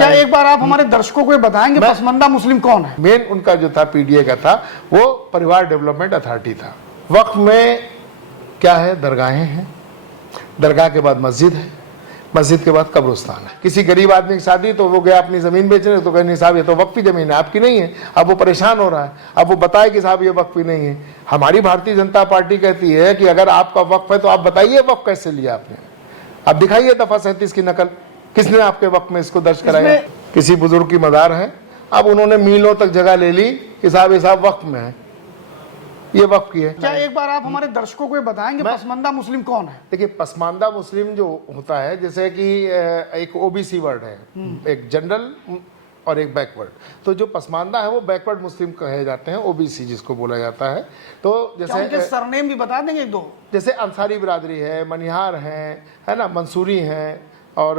क्या एक बार आप हमारे दर्शकों को ये बताएंगे पसमानदा मुस्लिम कौन है? मेन उनका जो था पीडीए का था वो परिवार डेवलपमेंट अथॉरिटी था। वक्फ में क्या है, दरगाहें हैं, दरगाह के बाद मस्जिद है, मस्जिद के बाद कब्रिस्तान है। किसी गरीब आदमी की शादी तो वो गया अपनी जमीन बेचने, तो कहने साहब ये तो वक्फी जमीन है, आपकी नहीं है। अब वो परेशान हो रहा है, अब वो बताए कि साहब ये वक्फी नहीं है। हमारी भारतीय जनता पार्टी कहती है कि अगर आपका वक्फ है तो आप बताइए वक्फ कैसे लिया आपने, आप दिखाइए दफा 37 की नकल, किसने आपके वक्फ में इसको दर्ज कराया? किसी बुजुर्ग की मदार है, अब उन्होंने मीलों तक जगह ले ली कि साहब ये साहब वक्फ में है, ये वक्फ की है। क्या एक बार आप हमारे दर्शकों को ये बताएंगे पसमानदा मुस्लिम कौन है? देखिए, पसमानदा मुस्लिम जो होता है, जैसे कि एक ओबीसी वर्ड है, एक जनरल और एक बैकवर्ड। तो जो पसमानदा है वो बैकवर्ड मुस्लिम कहे जाते हैं, ओबीसी जिसको बोला जाता है। तो जैसे सरनेम भी बता देंगे एक दो, जैसे अंसारी बिरादरी है, मनिहार है ना, मंसूरी है और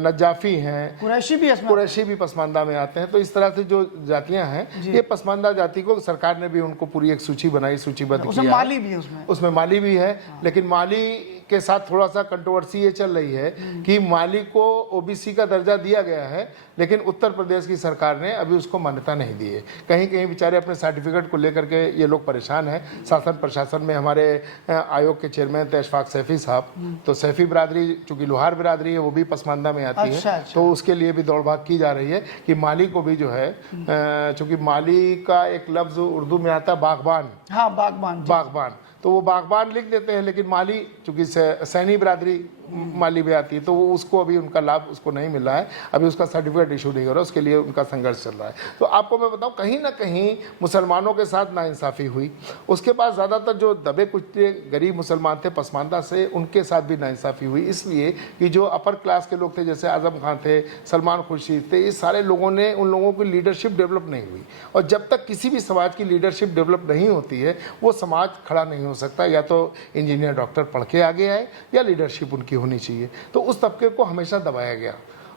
नजाफी हैं, कुरैशी भी पसमानदा में आते हैं। तो इस तरह से जो जातियां हैं, ये पसमानदा जाति को सरकार ने भी उनको पूरी एक सूची बनाई, सूचीबद्ध किया। उसमें माली भी है, उसमें माली भी है। लेकिन माली के साथ थोड़ा सा कंट्रोवर्सी ये चल रही है कि माली को ओबीसी का दर्जा दिया गया है, लेकिन उत्तर प्रदेश की सरकार ने अभी उसको मान्यता नहीं दी है। कहीं कहीं बेचारे अपने सर्टिफिकेट को लेकर के ये लोग परेशान हैं। शासन प्रशासन में हमारे आयोग के चेयरमैन थे अशफाक सैफी साहब, तो सैफी बिरादरी चूंकि लोहार बिरादरी है, वो भी पसमानदा में आती है। तो उसके लिए भी दौड़ भाग की जा रही है कि माली को भी जो है, चूंकि माली का एक लफ्ज उर्दू में आता है बागबान, हाँ बागबान, तो वो बागबान लिख देते हैं, लेकिन माली चूंकि सैनी बिरादरी माली में आती है, तो वो उसको अभी उनका लाभ उसको नहीं मिल रहा है, अभी उसका सर्टिफिकेट इशू नहीं हो रहा, उसके लिए उनका संघर्ष चल रहा है। तो आपको मैं बताऊं, कहीं ना कहीं मुसलमानों के साथ नाइंसाफ़ी हुई। उसके बाद ज़्यादातर जो दबे कुचले गरीब मुसलमान थे पसमानदा से, उनके साथ भी नाइंसाफ़ी हुई, इसलिए कि जो अपर क्लास के लोग थे, जैसे आजम खान थे, सलमान खुर्शीद थे, ये सारे लोगों ने, उन लोगों की लीडरशिप डेवलप नहीं हुई। और जब तक किसी भी समाज की लीडरशिप डेवलप नहीं होती है, वो समाज खड़ा नहीं हो सकता। या तो इंजीनियर डॉक्टर पढ़ के आगे आए या लीडरशिप उनकी होनी चाहिए। तो उस तबके को हमेशा दबाया गया,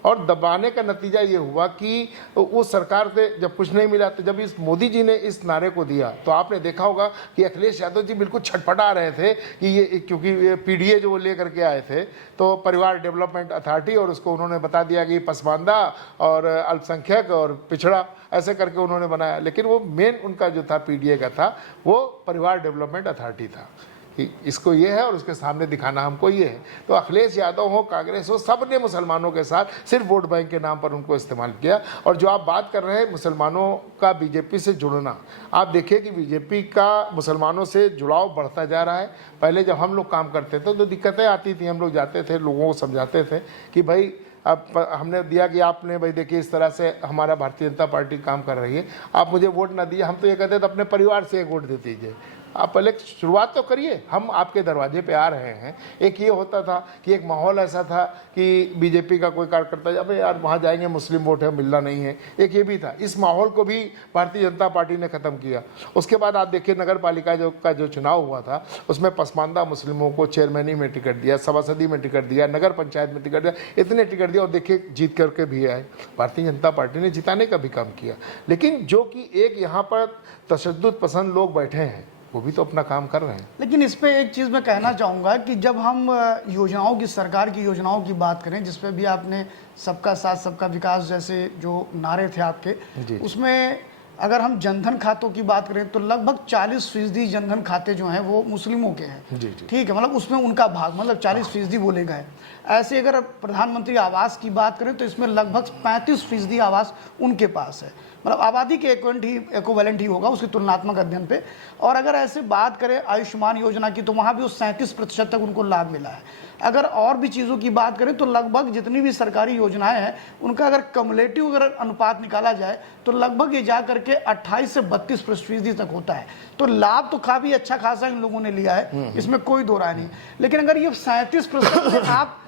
और दबाने का नतीजा ये हुआ कि वो सरकार से जब कुछ नहीं मिला, तो जब इस मोदी जी ने इस नारे को दिया, तो आपने देखा होगा कि अखिलेश यादव जी बिल्कुल छटपटा रहे थे कि ये, क्योंकि ये पीडीए जो वो लेकर के आए थे, तो परिवार डेवलपमेंट अथॉरिटी, और उसको उन्होंने बता दिया कि पसमानदा और अल्पसंख्यक और पिछड़ा, ऐसे करके उन्होंने बनाया। लेकिन वो मेन उनका जो था पीडीए का था, वो परिवार डेवलपमेंट अथॉरिटी था कि इसको ये है और उसके सामने दिखाना हमको ये है। तो अखिलेश यादव हो, कांग्रेस हो, सब ने मुसलमानों के साथ सिर्फ वोट बैंक के नाम पर उनको इस्तेमाल किया। और जो आप बात कर रहे हैं मुसलमानों का बीजेपी से जुड़ना, आप देखिए कि बीजेपी का मुसलमानों से जुड़ाव बढ़ता जा रहा है। पहले जब हम लोग काम करते थे तो दिक्कतें आती थी, हम लोग जाते थे, लोगों को समझाते थे कि भाई अब हमने दिया कि आपने भाई देखिए इस तरह से हमारा भारतीय जनता पार्टी काम कर रही है, आप मुझे वोट ना दिए। हम तो ये कहते थे अपने परिवार से एक वोट दे दीजिए, आप पहले शुरुआत तो करिए, हम आपके दरवाजे पे आ रहे हैं। एक ये होता था कि एक माहौल ऐसा था कि बीजेपी का कोई कार्यकर्ता, अबे यार वहाँ जाएंगे मुस्लिम वोट है, मिलना नहीं है, एक ये भी था। इस माहौल को भी भारतीय जनता पार्टी ने ख़त्म किया। उसके बाद आप देखिए नगर पालिका का जो चुनाव हुआ था, उसमें पसमानदा मुस्लिमों को चेयरमैनी में टिकट दिया, सभासदी में टिकट दिया, नगर पंचायत में टिकट दिया, इतने टिकट दिया, और देखिए जीत करके भी आए। भारतीय जनता पार्टी ने जिताने का भी काम किया। लेकिन जो कि एक यहाँ पर तशद्दुद पसंद लोग बैठे हैं, वो भी तो अपना काम कर रहे हैं। लेकिन इस पे एक चीज़ मैं कहना चाहूँगा कि जब हम योजनाओं की, सरकार की योजनाओं की बात करें, जिसपे भी आपने सबका साथ सबका विकास जैसे जो नारे थे आपके, उसमें अगर हम जनधन खातों की बात करें तो लगभग 40% जनधन खाते जो हैं वो मुस्लिमों के हैं। ठीक है, मतलब उसमें उनका भाग मतलब 40% बोले गए। ऐसे अगर प्रधानमंत्री आवास की बात करें तो इसमें लगभग 35% आवास उनके पास है, मतलब आबादी के इक्विवेलेंट ही होगा उसकी तुलनात्मक अध्ययन पे। और अगर ऐसे बात करें आयुष्मान योजना की, तो वहाँ भी उस 37% तक उनको लाभ मिला है। अगर और भी चीज़ों की बात करें तो लगभग जितनी भी सरकारी योजनाएं हैं उनका अगर कम्युलेटिव अगर अनुपात निकाला जाए तो लगभग ये जा करके 28 से 32% तक होता है। तो लाभ तो काफ़ी अच्छा खासा इन लोगों ने लिया है, इसमें कोई दो राय नहीं। लेकिन अगर ये 37% में आप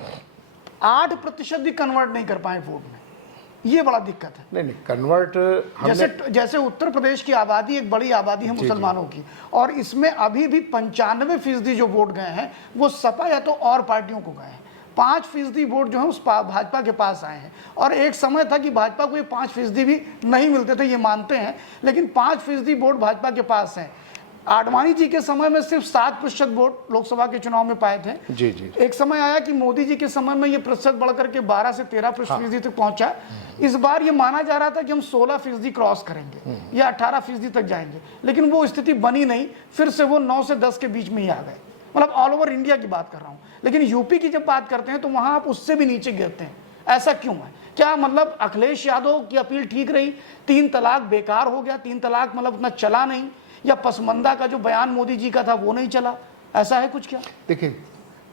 8% भी कन्वर्ट नहीं कर पाए वोट में, ये बड़ा दिक्कत है। नहीं कन्वर्ट जैसे उत्तर प्रदेश की आबादी एक बड़ी आबादी है मुसलमानों की, और इसमें अभी भी 95% जो वोट गए हैं वो सपा या तो और पार्टियों को गए हैं। 5% वोट जो है उस भाजपा के पास आए हैं। और एक समय था कि भाजपा को ये 5% भी नहीं मिलते थे, ये मानते हैं, लेकिन 5% वोट भाजपा के पास हैं। आडवाणी जी के समय में सिर्फ 7% वोट लोकसभा के चुनाव में पाए थे। जी जी। एक समय आया कि मोदी जी के समय में ये प्रतिशत बढ़कर के 12 से 13% तक पहुंचा। इस बार ये माना जा रहा था कि हम 16% क्रॉस करेंगे या 18% तक जाएंगे, लेकिन वो स्थिति बनी नहीं, फिर से वो 9 से 10 के बीच में ही आ गए। मतलब ऑल ओवर इंडिया की बात कर रहा हूँ। लेकिन यूपी की जब बात करते हैं तो वहां आप उससे भी नीचे गिरते हैं। ऐसा क्यों है? क्या मतलब अखिलेश यादव की अपील ठीक रही, 3 तलाक बेकार हो गया, 3 तलाक मतलब उतना चला नहीं, या पसमंदा का जो बयान मोदी जी का था वो नहीं चला? ऐसा है कुछ क्या? देखिए,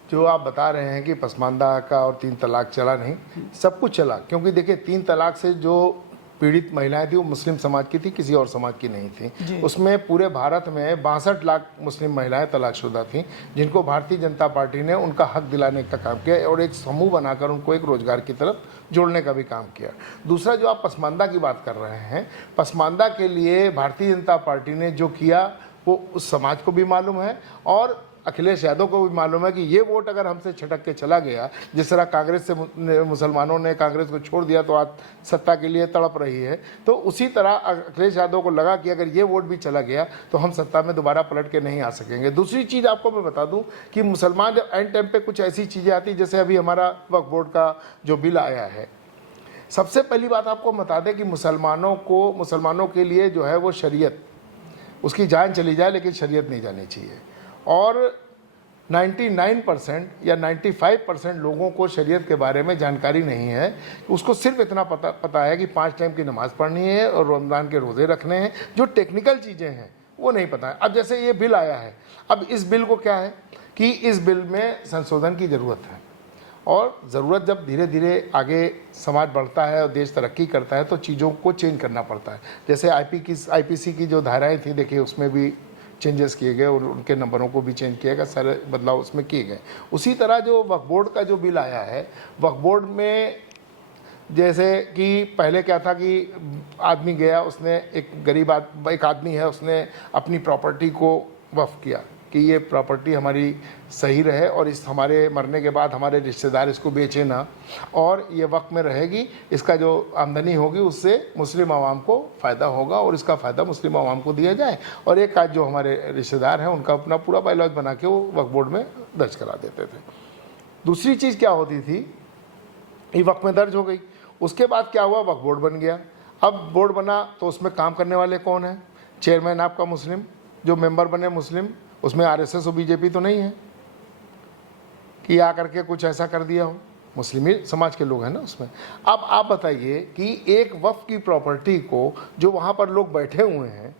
जो आप बता रहे हैं कि पसमानदा का और 3 तलाक चला नहीं, सब कुछ चला। क्योंकि देखिए 3 तलाक से जो पीड़ित महिलाएं थी वो मुस्लिम समाज की थी, किसी और समाज की नहीं थी। उसमें पूरे भारत में 62 लाख मुस्लिम महिलाएं तलाकशुदा थीं, जिनको भारतीय जनता पार्टी ने उनका हक दिलाने का काम किया और एक समूह बनाकर उनको एक रोजगार की तरफ जोड़ने का भी काम किया। दूसरा, जो आप पसमानदा की बात कर रहे हैं, पसमानदा के लिए भारतीय जनता पार्टी ने जो किया वो उस समाज को भी मालूम है और अखिलेश यादव को भी मालूम है कि ये वोट अगर हमसे छटक के चला गया, जिस तरह कांग्रेस से मुसलमानों ने कांग्रेस को छोड़ दिया तो आज सत्ता के लिए तड़प रही है, तो उसी तरह अखिलेश यादव को लगा कि अगर ये वोट भी चला गया तो हम सत्ता में दोबारा पलट के नहीं आ सकेंगे। दूसरी चीज़ आपको मैं बता दूं कि मुसलमान जब एंड टाइम पे कुछ ऐसी चीज़ें आती, जैसे अभी हमारा वक्फ बोर्ड का जो बिल आया है, सबसे पहली बात आपको बता दें कि मुसलमानों के लिए जो है वो शरीयत, उसकी जान चली जाए लेकिन शरीयत नहीं जानी चाहिए। और 99% या 95% लोगों को शरीयत के बारे में जानकारी नहीं है। उसको सिर्फ इतना पता है कि 5 टाइम की नमाज़ पढ़नी है और रमज़ान के रोज़े रखने हैं। जो टेक्निकल चीज़ें हैं वो नहीं पता है। अब जैसे ये बिल आया है, अब इस बिल को क्या है कि इस बिल में संशोधन की ज़रूरत है और ज़रूरत जब धीरे धीरे आगे समाज बढ़ता है और देश तरक्की करता है तो चीज़ों को चेंज करना पड़ता है। जैसे IPC की जो धाराएँ थी, देखिए उसमें भी चेंजेस किए गए और उनके नंबरों को भी चेंज किया गया, सारे बदलाव उसमें किए गए। उसी तरह जो वक्फ बोर्ड का जो बिल आया है, वक्फ बोर्ड में जैसे कि पहले क्या था कि आदमी गया, उसने एक आदमी है, उसने अपनी प्रॉपर्टी को वक्फ किया कि ये प्रॉपर्टी हमारी सही रहे और इस हमारे मरने के बाद हमारे रिश्तेदार इसको बेचे ना, और ये वक्त में रहेगी, इसका जो आमदनी होगी उससे मुस्लिम आवाम को फ़ायदा होगा और इसका फ़ायदा मुस्लिम आवाम को दिया जाए। और एक आज जो हमारे रिश्तेदार हैं उनका अपना पूरा बायलॉज बना के वो वक्फ बोर्ड में दर्ज करा देते थे। दूसरी चीज़ क्या होती थी, ये वक्त में दर्ज हो गई, उसके बाद क्या हुआ, वक्फ बोर्ड बन गया। अब बोर्ड बना तो उसमें काम करने वाले कौन हैं? चेयरमैन आपका मुस्लिम, जो मेंबर बने मुस्लिम, उसमें RSS और BJP तो नहीं है कि आकर के कुछ ऐसा कर दिया हो, मुस्लिम समाज के लोग हैं ना उसमें। अब आप बताइए कि एक वक्फ की प्रॉपर्टी को जो वहाँ पर लोग बैठे हुए हैं,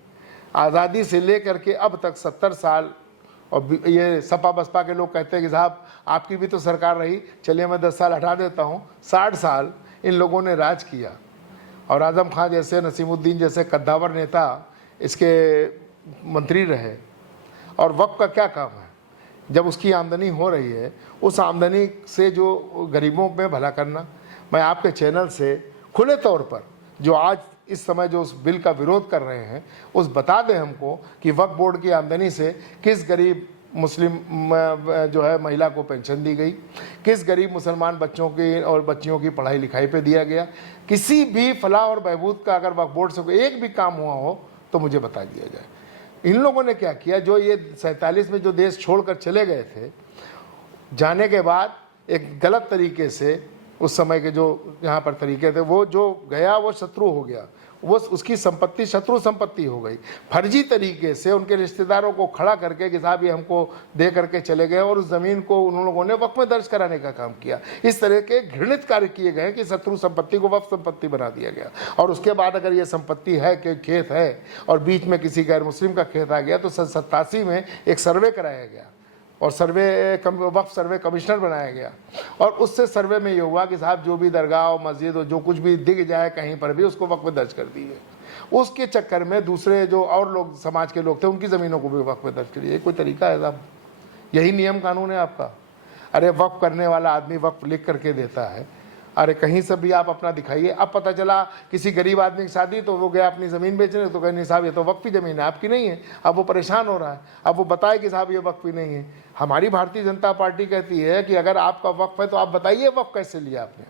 आज़ादी से लेकर के अब तक 70 साल, और ये सपा बसपा के लोग कहते हैं कि साहब आपकी भी तो सरकार रही, चलिए मैं 10 साल हटा देता हूँ, 60 साल इन लोगों ने राज किया और आजम खान जैसे, नसीमुद्दीन जैसे कद्दावर नेता इसके मंत्री रहे। और वक्फ का क्या काम है? जब उसकी आमदनी हो रही है, उस आमदनी से जो गरीबों में भला करना। मैं आपके चैनल से खुले तौर पर जो आज इस समय जो उस बिल का विरोध कर रहे हैं, उस बता दें हमको कि वक्फ बोर्ड की आमदनी से किस गरीब मुस्लिम जो है महिला को पेंशन दी गई, किस गरीब मुसलमान बच्चों की और बच्चियों की पढ़ाई लिखाई पे दिया गया। किसी भी फलाह और बहबूद का अगर वक्फ बोर्ड से एक भी काम हुआ हो तो मुझे बता दिया जाए। इन लोगों ने क्या किया, जो ये 47 में जो देश छोड़कर चले गए थे, जाने के बाद एक गलत तरीके से उस समय के जो यहाँ पर तरीके थे, वो जो गया वो शत्रु हो गया, वो उसकी संपत्ति शत्रु संपत्ति हो गई। फर्जी तरीके से उनके रिश्तेदारों को खड़ा करके कि साहब ये हमको दे करके चले गए, और उस ज़मीन को उन लोगों ने वक्फ में दर्ज कराने का काम किया। इस तरह के घृणित कार्य किए गए कि शत्रु संपत्ति को वक्फ संपत्ति बना दिया गया। और उसके बाद अगर ये संपत्ति है कि खेत है और बीच में किसी गैर मुस्लिम का खेत आ गया तो 87 में एक सर्वे कराया गया और वक्फ सर्वे कमिश्नर बनाया गया, और उससे सर्वे में ये हुआ कि साहब जो भी दरगाह और मस्जिद और जो कुछ भी दिख जाए कहीं पर भी उसको वक्फ में दर्ज कर दिए। उसके चक्कर में दूसरे जो और लोग समाज के लोग थे उनकी ज़मीनों को भी वक्फ में दर्ज करिए। कोई तरीका है साहब? यही नियम कानून है आपका? अरे वक्फ करने वाला आदमी वक्फ लिख करके देता है, अरे कहीं से भी आप अपना दिखाइए। अब पता चला किसी गरीब आदमी की शादी, तो वो गया अपनी ज़मीन बेचने, तो कहे नहीं साहब ये तो वक्फी ज़मीन है, आपकी नहीं है। अब वो परेशान हो रहा है, अब वो बताए कि साहब ये वक्फी नहीं है। हमारी भारतीय जनता पार्टी कहती है कि अगर आपका वक्फ है तो आप बताइए वक्फ कैसे लिया आपने,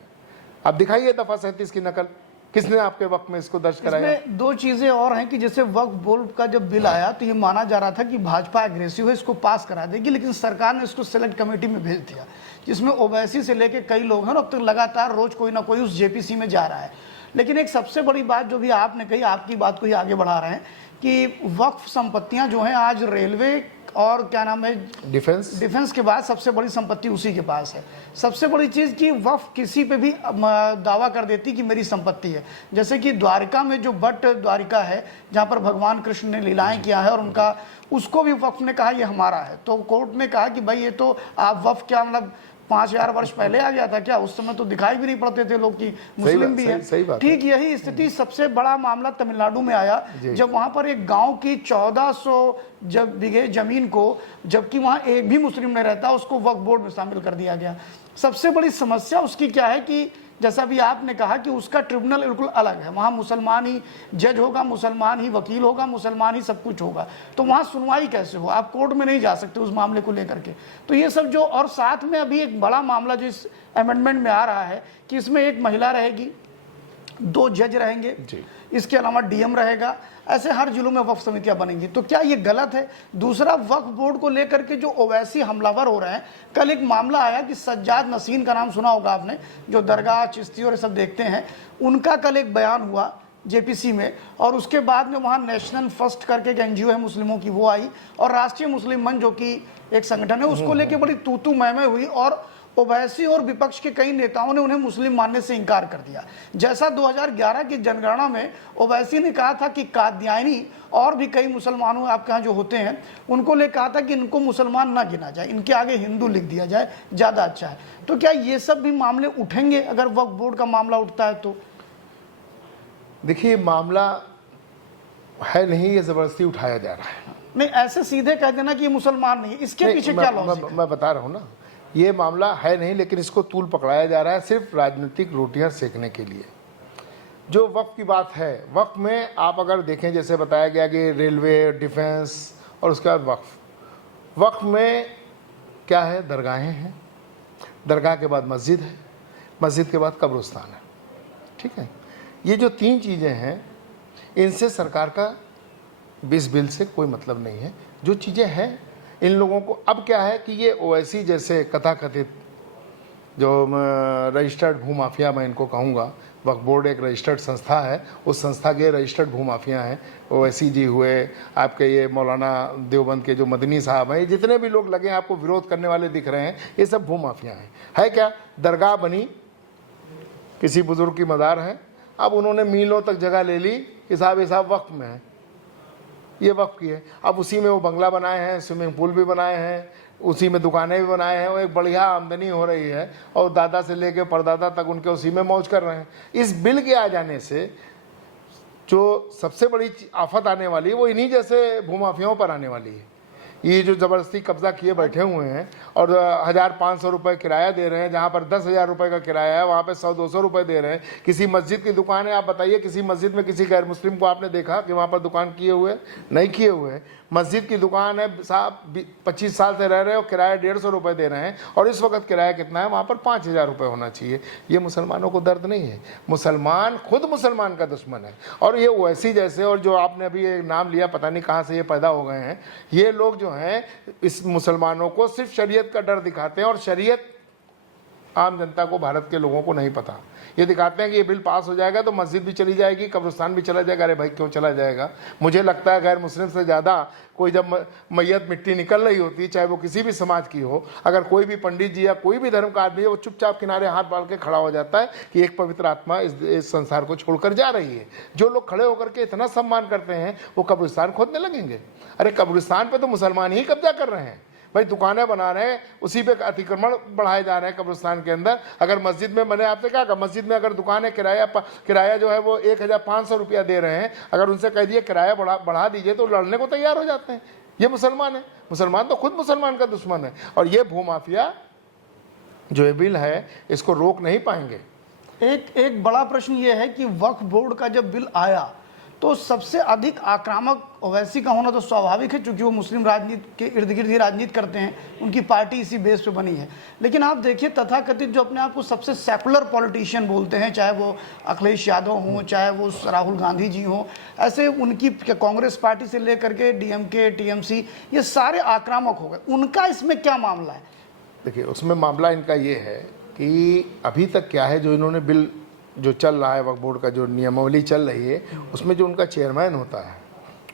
आप दिखाइए दफ़ा 37 की नकल किसने आपके वक्त में इसको दर्ज कराया? इसमें दो चीजें और हैं कि जैसे वक्फ बोर्ड का जब बिल आया तो ये माना जा रहा था कि भाजपा एग्रेसिव है, इसको पास करा देगी, लेकिन सरकार ने इसको सिलेक्ट कमेटी में भेज दिया जिसमें ओवैसी से लेके कई लोग हैं और अब तक लगातार रोज कोई ना कोई उस जेपीसी में जा रहा है। लेकिन एक सबसे बड़ी बात जो भी आपने कही, आपकी बात को ही आगे बढ़ा रहे हैं कि वक्फ संपत्तियां जो हैं आज रेलवे और क्या नाम है डिफेंस के बाद सबसे बड़ी संपत्ति उसी के पास है। सबसे बड़ी चीज कि वक्फ किसी पे भी दावा कर देती कि मेरी संपत्ति है। जैसे कि द्वारिका में जो भट्ट द्वारिका है जहां पर भगवान कृष्ण ने लीलाएं किया है और उनका उसको भी वक्फ ने कहा ये हमारा है, तो कोर्ट ने कहा कि भाई ये तो आप वक्फ क्या मतलब 5000 वर्ष पहले आ गया था क्या? उस समय तो दिखाई भी नहीं पड़ते थे लोग कि मुस्लिम भी है। ठीक यही स्थिति सबसे बड़ा मामला तमिलनाडु में आया जब वहां पर एक गांव की 1400 बीघे जमीन को, जबकि वहां एक भी मुस्लिम नहीं रहता, उसको वक्फ बोर्ड में शामिल कर दिया गया। सबसे बड़ी समस्या उसकी क्या है कि जैसा भी आपने कहा कि उसका ट्रिब्यूनल बिल्कुल अलग है, वहाँ मुसलमान ही जज होगा, मुसलमान ही वकील होगा, मुसलमान ही सब कुछ होगा, तो वहाँ सुनवाई कैसे हो? आप कोर्ट में नहीं जा सकते उस मामले को लेकर के। तो ये सब जो, और साथ में अभी एक बड़ा मामला जो इस अमेंडमेंट में आ रहा है कि इसमें एक महिला रहेगी, 2 जज रहेंगे, इसके अलावा डीएम रहेगा, ऐसे हर जिलों में वक्फ समितियां बनेंगी। तो क्या ये गलत है? दूसरा, वक्फ बोर्ड को लेकर के जो ओवैसी हमलावर हो रहे हैं, कल एक मामला आया कि सज्जाद नसीन का नाम सुना होगा आपने, जो दरगाह चिश्ती और सब देखते हैं, उनका कल एक बयान हुआ जेपीसी में, और उसके बाद में वहाँ नेशनल फर्स्ट करके एक एनजीओ है मुस्लिमों की, वो आई, और राष्ट्रीय मुस्लिम मंच जो कि एक संगठन है, उसको लेके बड़ी तू मैं हुई और ओवैसी और विपक्ष के कई नेताओं ने उन्हें मुस्लिम मानने से इनकार कर दिया। जैसा 2011 की जनगणना में ओवैसी ने कहा था कि कादियानी और भी कई मुसलमानों आपके यहाँ जो होते हैं उनको ले कहा था कि इनको मुसलमान ना गिना जाए, इनके आगे हिंदू लिख दिया जाए, ज़्यादा अच्छा है। तो क्या ये सब भी मामले उठेंगे अगर वक्फ बोर्ड का मामला उठता है तो? देखिए, मामला है नहीं, ये जबरदस्ती उठाया जा रहा है। नहीं, ऐसे सीधे कह देना कि ये मुसलमान नहीं, इसके पीछे क्या लॉजिक है? मैं बता रहा हूँ ना, ये मामला है नहीं, लेकिन इसको तूल पकड़ाया जा रहा है सिर्फ राजनीतिक रोटियां सेकने के लिए। जो वक्फ की बात है, वक्फ में आप अगर देखें, जैसे बताया गया कि रेलवे, डिफेंस और उसके बाद वक्फ में क्या है? दरगाहें हैं, दरगाह के बाद मस्जिद है, मस्जिद के बाद कब्रिस्तान है। ठीक है, ये जो 3 चीज़ें हैं, इनसे सरकार का इस बिल से कोई मतलब नहीं है। जो चीज़ें हैं इन लोगों को, अब क्या है कि ये ओवैसी जैसे कथाकथित जो रजिस्टर्ड भूमाफिया, मैं इनको कहूँगा, वक्फ बोर्ड एक रजिस्टर्ड संस्था है, उस संस्था के रजिस्टर्ड भूमाफिया हैं, ओवैसी जी हुए, आपके ये मौलाना देवबंद के जो मदनी साहब हैं, जितने भी लोग लगे हैं आपको विरोध करने वाले दिख रहे हैं, ये सब भूमाफिया हैं। है क्या? दरगाह बनी, किसी बुजुर्ग की मज़ार है, अब उन्होंने मीलों तक जगह ले ली कि साहब ये साहब वक्फ में है, ये वक्फ की है। अब उसी में वो बंगला बनाए हैं, स्विमिंग पूल भी बनाए हैं, उसी में दुकानें भी बनाए हैं, वो एक बढ़िया आमदनी हो रही है और दादा से लेके परदादा तक उनके उसी में मौज कर रहे हैं। इस बिल के आ जाने से जो सबसे बड़ी आफत आने वाली है वो इन्हीं जैसे भूमाफियाओं पर आने वाली है। ये जो ज़बरदस्ती कब्जा किए बैठे हुए हैं और 1500 रुपये किराया दे रहे हैं, जहाँ पर 10,000 रुपये का किराया है वहाँ पे 100-200 रुपये दे रहे हैं। किसी मस्जिद की दुकान है, आप बताइए किसी मस्जिद में किसी गैर मुस्लिम को आपने देखा कि वहाँ पर दुकान किए हुए? नहीं किए हुए। मस्जिद की दुकान है, साहब 25 साल से रह रहे हो, किराया 150 रुपये दे रहे हैं, और इस वक्त किराया कितना है? वहाँ पर 5000 रुपये होना चाहिए। ये मुसलमानों को दर्द नहीं है? मुसलमान खुद मुसलमान का दुश्मन है। और ये ओवैसी जैसे, और जो आपने अभी एक नाम लिया, पता नहीं कहाँ से ये पैदा हो गए हैं, ये लोग जो हैं इस मुसलमानों को सिर्फ शरीयत का डर दिखाते हैं, और शरीयत आम जनता को, भारत के लोगों को नहीं पता। ये दिखाते हैं कि ये बिल पास हो जाएगा तो मस्जिद भी चली जाएगी, कब्रिस्तान भी चला जाएगा। अरे भाई, क्यों चला जाएगा? मुझे लगता है गैर मुस्लिम से ज़्यादा कोई, जब मैयत मिट्टी निकल रही होती है, चाहे वो किसी भी समाज की हो, अगर कोई भी पंडित जी या कोई भी धर्म का आदमी है, वो चुपचाप किनारे हाथ बांध के खड़ा हो जाता है कि एक पवित्र आत्मा इस संसार को छोड़कर जा रही है। जो लोग खड़े होकर के इतना सम्मान करते हैं, वो कब्रिस्तान खोदने लगेंगे? अरे कब्रिस्तान पर तो मुसलमान ही कब्जा कर रहे हैं भाई, दुकानें बना रहे हैं, उसी पे अतिक्रमण बढ़ाए जा रहे हैं कब्रिस्तान के अंदर। अगर मस्जिद में, मैंने आपसे कहा, मस्जिद में अगर दुकानें किराया जो है वो 1500 रुपया दे रहे हैं, अगर उनसे कह दिए किराया बढ़ा दीजिए तो लड़ने को तैयार हो जाते हैं। ये मुसलमान है? मुसलमान तो खुद मुसलमान का दुश्मन है। और ये भूमाफिया जो ये बिल है, इसको रोक नहीं पाएंगे। एक बड़ा प्रश्न ये है कि वक्फ बोर्ड का जब बिल आया तो सबसे अधिक आक्रामक ओवैसी का होना तो स्वाभाविक है, क्योंकि वो मुस्लिम राजनीति के इर्द गिर्द ही राजनीति करते हैं, उनकी पार्टी इसी बेस पे बनी है। लेकिन आप देखिए तथाकथित जो अपने आप को सबसे सेकुलर पॉलिटिशियन बोलते हैं, चाहे वो अखिलेश यादव हों, चाहे वो राहुल गांधी जी हों, ऐसे उनकी कांग्रेस पार्टी से लेकर के डीएमके, टीएमसी, ये सारे आक्रामक हो गए। उनका इसमें क्या मामला है? देखिए, उसमें मामला इनका ये है कि अभी तक क्या है, जो इन्होंने बिल जो चल रहा है, वक्फ बोर्ड का जो नियमावली चल रही है, उसमें जो उनका चेयरमैन होता है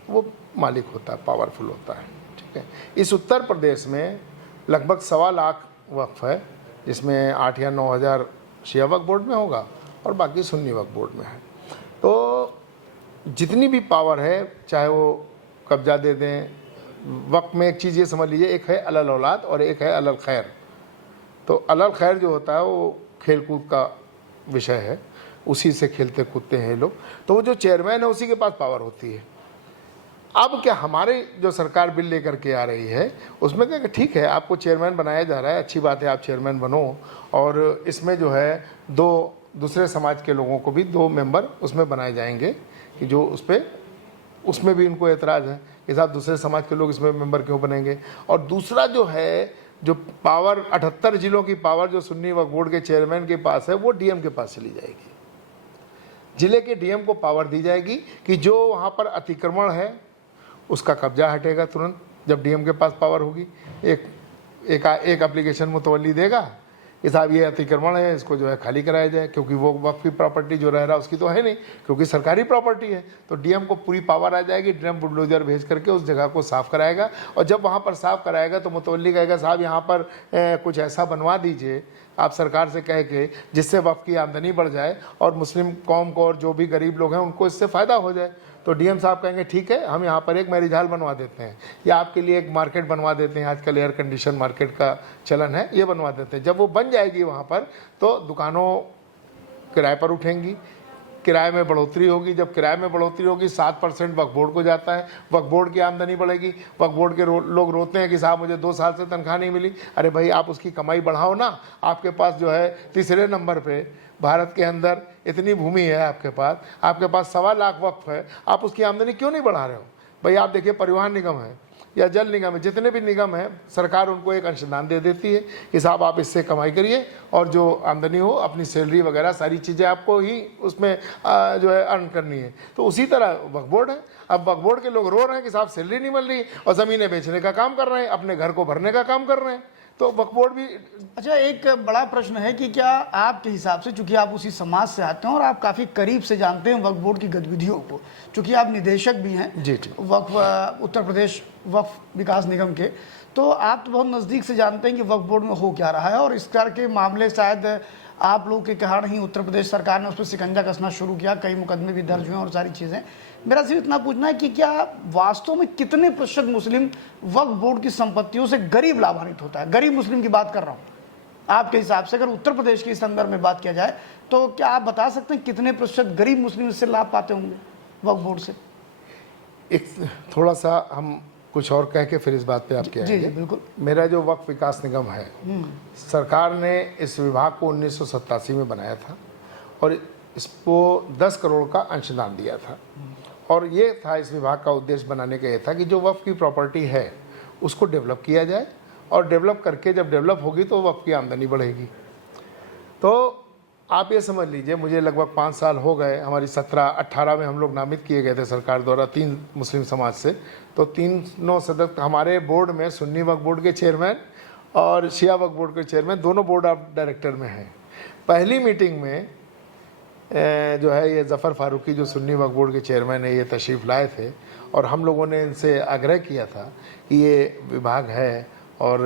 वो मालिक होता है, पावरफुल होता है। ठीक है, इस उत्तर प्रदेश में लगभग 1.25 लाख वक्फ है, जिसमें 8 या 9 हज़ार शिया वक्फ बोर्ड में होगा और बाकी सुन्नी वक्फ बोर्ड में है। तो जितनी भी पावर है, चाहे वो कब्जा दे दें, वक्फ में एक चीज़ ये समझ लीजिए, एक है अलल औलाद और एक है अलल खैर। तो अलल खैर जो होता है वो खेल कूद का विषय है, उसी से खेलते कूदते हैं लोग। तो वो जो चेयरमैन है उसी के पास पावर होती है। अब क्या हमारे जो सरकार बिल लेकर के आ रही है उसमें क्या, ठीक है आपको चेयरमैन बनाया जा रहा है, अच्छी बात है, आप चेयरमैन बनो, और इसमें जो है 2 दूसरे समाज के लोगों को भी 2 मेंबर उसमें बनाए जाएंगे कि जो उस पर, उसमें भी उनको एतराज़ है कि साहब दूसरे समाज के लोग इसमें मेंबर क्यों बनेंगे। और दूसरा जो है, जो पावर 78 जिलों की पावर जो सुन्नी वक्फ बोर्ड के चेयरमैन के पास है, वो डीएम के पास चली जाएगी। जिले के डीएम को पावर दी जाएगी कि जो वहाँ पर अतिक्रमण है उसका कब्जा हटेगा तुरंत, जब डीएम के पास पावर होगी। एक एप्लीकेशन मुतवल्ली देगा कि साहब ये अतिक्रमण है, इसको जो है खाली कराया जाए, क्योंकि वो वक्फ की प्रॉपर्टी जो रह रहा है उसकी तो है नहीं, क्योंकि सरकारी प्रॉपर्टी है। तो डीएम को पूरी पावर आ जाएगी, डीएम बुलडोजर भेज करके उस जगह को साफ़ कराएगा, और जब वहाँ पर साफ़ कराएगा तो मुतवल्ली कहेगा साहब यहाँ पर कुछ ऐसा बनवा दीजिए आप सरकार से कह के, जिससे वक्फ की आमदनी बढ़ जाए और मुस्लिम कौम को और जो भी गरीब लोग हैं उनको इससे फ़ायदा हो जाए। तो डीएम साहब कहेंगे ठीक है, हम यहाँ पर एक मैरिज हॉल बनवा देते हैं, या आपके लिए एक मार्केट बनवा देते हैं, आजकल एयर कंडीशन मार्केट का चलन है, ये बनवा देते हैं। जब वो बन जाएगी वहाँ पर तो दुकानों किराए पर उठेंगी, किराए में बढ़ोतरी होगी। जब किराए में बढ़ोतरी होगी 7% वक्फ बोर्ड को जाता है, वक्फ बोर्ड की आमदनी बढ़ेगी। वक्फ बोर्ड के लोग रोते हैं कि साहब मुझे 2 साल से तनख्वाह नहीं मिली। अरे भाई आप उसकी कमाई बढ़ाओ ना, आपके पास जो है तीसरे नंबर पे भारत के अंदर इतनी भूमि है आपके पास 1.25 लाख वक्फ है, आप उसकी आमदनी क्यों नहीं बढ़ा रहे हो? भाई आप देखिए, परिवहन निगम है या जल निगम है, जितने भी निगम है, सरकार उनको एक अंशदान दे देती है कि साहब आप इससे कमाई करिए और जो आमदनी हो अपनी सैलरी वगैरह सारी चीज़ें आपको ही उसमें जो है अर्न करनी है। तो उसी तरह वक्फ बोर्ड है। अब वक्फ बोर्ड के लोग रो रहे हैं कि साहब सैलरी नहीं मिल रही, और ज़मीनें बेचने का काम कर रहे हैं, अपने घर को भरने का काम कर रहे हैं। तो वक्फ बोर्ड भी। अच्छा, एक बड़ा प्रश्न है कि क्या आपके हिसाब से, चूंकि आप उसी समाज से आते हैं और आप काफ़ी करीब से जानते हैं वक्फ बोर्ड की गतिविधियों को, चूंकि आप निदेशक भी हैं जी वक्फ उत्तर प्रदेश वक्फ विकास निगम के, तो आप तो बहुत नज़दीक से जानते हैं कि वक्फ बोर्ड में हो क्या रहा है, और इस तरह के मामले शायद आप लोगों के कारण ही उत्तर प्रदेश सरकार ने उस पर शिकंजा कसना शुरू किया, कई मुकदमे भी दर्ज हुए और सारी चीज़ें। मेरा सिर्फ इतना पूछना है कि क्या वास्तव में कितने प्रतिशत मुस्लिम वक्फ बोर्ड की संपत्तियों से गरीब लाभान्वित होता है? गरीब मुस्लिम की बात कर रहा हूँ आपके हिसाब से, अगर उत्तर प्रदेश के संदर्भ में बात किया जाए तो क्या आप बता सकते हैं कितने प्रतिशत गरीब मुस्लिम इससे लाभ पाते होंगे वक्फ बोर्ड से? एक थोड़ा सा हम कुछ और कह के फिर इस बात पे आपके आएंगे। जी बिल्कुल। मेरा जो वक्फ विकास निगम है, सरकार ने इस विभाग को 1987 में बनाया था और इसको 10 करोड़ का अंशदान दिया था। और ये था, इस विभाग का उद्देश्य बनाने का ये था कि जो वक्फ की प्रॉपर्टी है उसको डेवलप किया जाए, और डेवलप करके जब डेवलप होगी तो वक्फ की आमदनी बढ़ेगी। तो आप ये समझ लीजिए, मुझे लगभग 5 साल हो गए, हमारी 17-18 में हम लोग नामित किए गए थे सरकार द्वारा 3 मुस्लिम समाज से। तो 3 सदस्य हमारे बोर्ड में सुन्नी वक्फ बोर्ड के चेयरमैन और शिया वक्फ बोर्ड के चेयरमैन दोनों बोर्ड ऑफ डायरेक्टर में हैं। पहली मीटिंग में जो है ये ज़फ़र फारूकी जो सुन्नी वक्फ बोर्ड के चेयरमैन है, ये तशरीफ़ लाए थे, और हम लोगों ने इनसे आग्रह किया था कि ये विभाग है और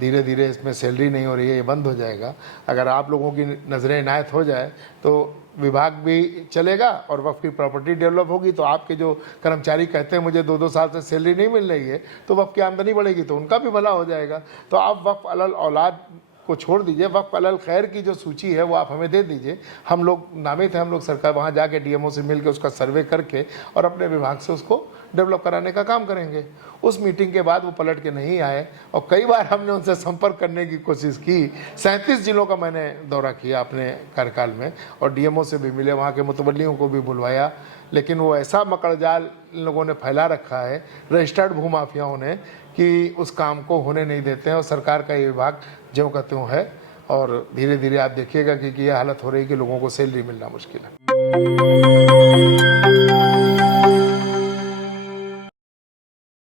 धीरे धीरे इसमें सैलरी नहीं हो रही है, ये बंद हो जाएगा। अगर आप लोगों की नज़रें इनायत हो जाए तो विभाग भी चलेगा और वक्फ की प्रॉपर्टी डेवलप होगी। तो आपके जो कर्मचारी कहते हैं मुझे 2-2 साल से सैलरी नहीं मिल रही है, तो वक्फ की आमदनी बढ़ेगी तो उनका भी भला हो जाएगा। तो आप वक्फ अलल औलाद को छोड़ दीजिए, वक्फ अलल खैर की जो सूची है वो आप हमें दे दीजिए। हम लोग नामित हैं, हम लोग सरकार वहाँ जाके डीएमओ से मिल के उसका सर्वे करके और अपने विभाग से उसको डेवलप कराने का काम करेंगे। उस मीटिंग के बाद वो पलट के नहीं आए और कई बार हमने उनसे संपर्क करने की कोशिश की। 37 जिलों का मैंने दौरा किया अपने कार्यकाल में और डीएमओ से भी मिले, वहाँ के मुतवल्लियों को भी बुलवाया, लेकिन वो ऐसा मकड़जाल इन लोगों ने फैला रखा है रजिस्टर्ड भूमाफियाओं ने कि उस काम को होने नहीं देते हैं और सरकार का ये विभाग ज्यों का त्यों है। और धीरे धीरे आप देखिएगा कि ये हालत हो रही है कि लोगों को सैलरी मिलना मुश्किल है।